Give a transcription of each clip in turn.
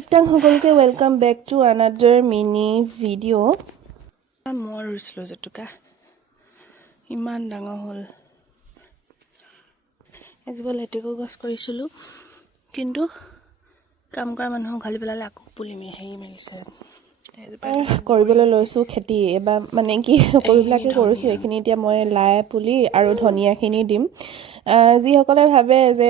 Uptang সকলকে welcome back to another mini video. মই ৰুইছিলোঁ জেতুকা ইমান ডাঙৰ হ'ল এজোপা লেটেকু গছ কৰিছিলোঁ কিন্তু কাম কৰা মানুহক গালি পেলালে আকৌ পুলি মেলিছে কৰিবলৈ লৈছোঁ খেতি এবাৰ মানে কি সকলোবিলাকে কৰিছোঁ এইখিনি এতিয়া মই লাই পুলি আৰু ধনিয়াখিনি দিম যিসকলে ভাবে যে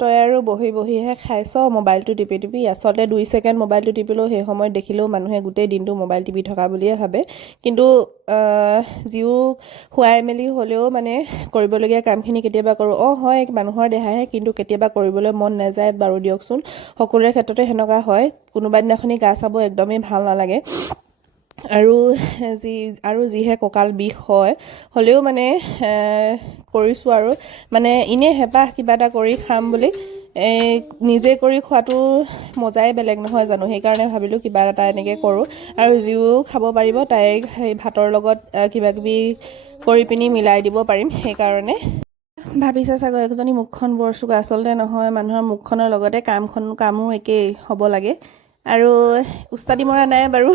তই আৰু বহিহে খাইছ মোবাইলটো টিপি আচলতে 2 ছেকেণ্ড মোবাইলটো টিপিলেও সেই সময়ত দেখিলেও মানুহে গোটেই দিনটো মোবাইল টিপি থকা বুলিয়ে ভাবে কিন্তু জিও খুৱাই মেলি হ'লেও মানে কৰিবলগীয়া কামখিনি কেতিয়াবা কৰোঁ হয় মানুহৰ দেহাহে কিন্তু কেতিয়াবা কৰিবলৈ মন নাযায় বাৰু দিয়কচোন সকলোৰে ক্ষেত্ৰতে সেনেকুৱা হয় কোনোবা দিনাখনি গা চাব একদমেই ভাল নালাগে আৰু যিহে কঁকাল বিষ হয় হ'লেও মানে কৰিছোঁ আৰু মানে ইনে হেঁপাহ কিবা এটা কৰি খাম বুলি নিজে কৰি খোৱাটো মজাই বেলেগ নহয় জানো সেইকাৰণে ভাবিলোঁ কিবা এটা এনেকৈ কৰোঁ আৰু যিও খাব পাৰিব তাইক সেই ভাতৰ লগত কিবা কিবি কৰি পিনি মিলাই দিব পাৰিম সেইকাৰণে ভাবিছে চাগৈ এজনী মুখখন বৰ চোকা আচলতে নহয় মানুহৰ মুখখনৰ লগতে কামো একেই হ'ব লাগে আৰু উস্তাদি মৰা নাই বাৰু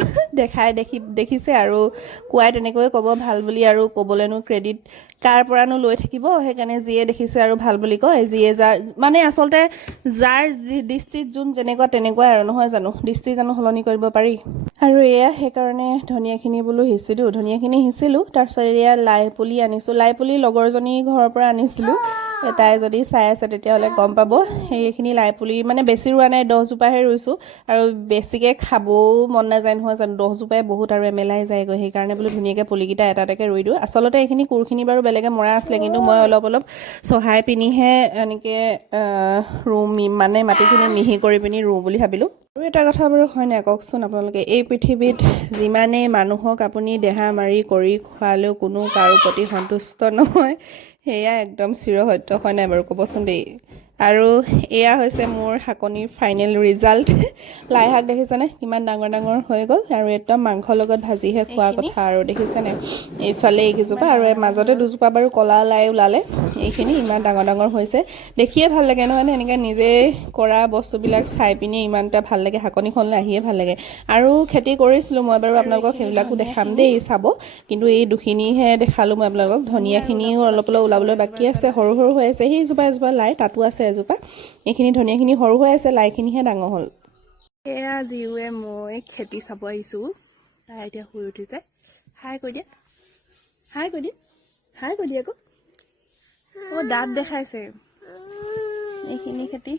দেখিছে আৰু কোৱাই তেনেকৈ ক'ব ভাল বুলি আৰু ক'বলৈনো ক্ৰেডিট কাৰ পৰানো লৈ থাকিব সেইকাৰণে যিয়ে দেখিছে আৰু ভাল বুলি কয় যিয়ে যাৰ মানে আচলতে যাৰ দৃষ্টিত যোন যেনেকুৱা তেনেকুৱাই আৰু নহয় জানো দৃষ্টি জানো সলনি কৰিব পাৰি আৰু এয়া সেইকাৰণে ধনিয়াখিনি বোলো ধনিয়াখিনি সিঁচিলোঁ তাৰপিছত এয়া লাই পুলি আনিছোঁ লাই পুলি লগৰজনী ঘৰৰ পৰা আনিছিলোঁ তাই যদি চাই আছে তেতিয়াহ'লে গম পাব সেইখিনি লাই পুলি মানে বেছি ৰোৱা নাই 10 জোপাহে ৰুইছোঁ আৰু বেছিকৈ খাবও মন নাযায় নহয় জানো 10 জোপাই বহুত আৰু এমেলাই যায়গৈ সেইকাৰণে বোলো ধুনীয়াকৈ পুলিকেইটা এটাকে ৰুই দিওঁ আচলতে এইখিনি কোৰখিনি বাৰু বেলেগে মৰা আছিলে কিন্তু মই অলপ চহাই পিনিহে এনেকৈ মানে মাটিখিনি মিহি কৰি পিনি ৰুওঁ বুলি ভাবিলোঁ আৰু এটা কথা বাৰু হয় নাই কওকচোন আপোনালোকে এই পৃথিৱীত যিমানেই মানুহক আপুনি দেহা মাৰি কৰি খোৱালেও কোনো কাৰো প্ৰতি সন্তুষ্ট নহয় সেয়া একদম চিৰসত্য হয় নাই বাৰু ক'বচোন দেই আৰু এয়া হৈছে মোৰ শাকনিৰ ফাইনেল ৰিজাল্ট লাই শাক দেখিছেনে কিমান ডাঙৰ হৈ গ'ল আৰু একদম মাংসৰ লগত ভাজিহে খোৱাৰ কথা আৰু দেখিছেনে এইফালে এইকেইজোপা আৰু মাজতে 2 জোপা বাৰু কলা লাই ওলালে এইখিনি ইমান ডাঙৰ হৈছে দেখিয়ে ভাল লাগে নহয় এনেকৈ নিজে কৰা বস্তুবিলাক চাই পিনি ইমান এটা ভাল লাগে শাকনিখনলৈ আহিয়ে ভাল লাগে আৰু খেতি কৰিছিলোঁ মই বাৰু আপোনালোকক সেইবিলাকো দেখাম দেই চাব কিন্তু এই দুখিনিহে দেখালোঁ মই আপোনালোকক ধনিয়াখিনিও অলপ ওলাবলৈ বাকী আছে সৰু হৈ আছে সেই এজোপা লাই তাতো আছে এজোপা এইখিনি ধনিয়াখিনি সৰু হৈ আছে লাইখিনিহে ডাঙৰ হ'ল এয়া জিউৱে মই খেতি চাব আহিছোঁ তাই এতিয়া শুই উঠিছে হাই কৈ দিয়া আকৌ দাঁত দেখাইছে এইখিনি খেতি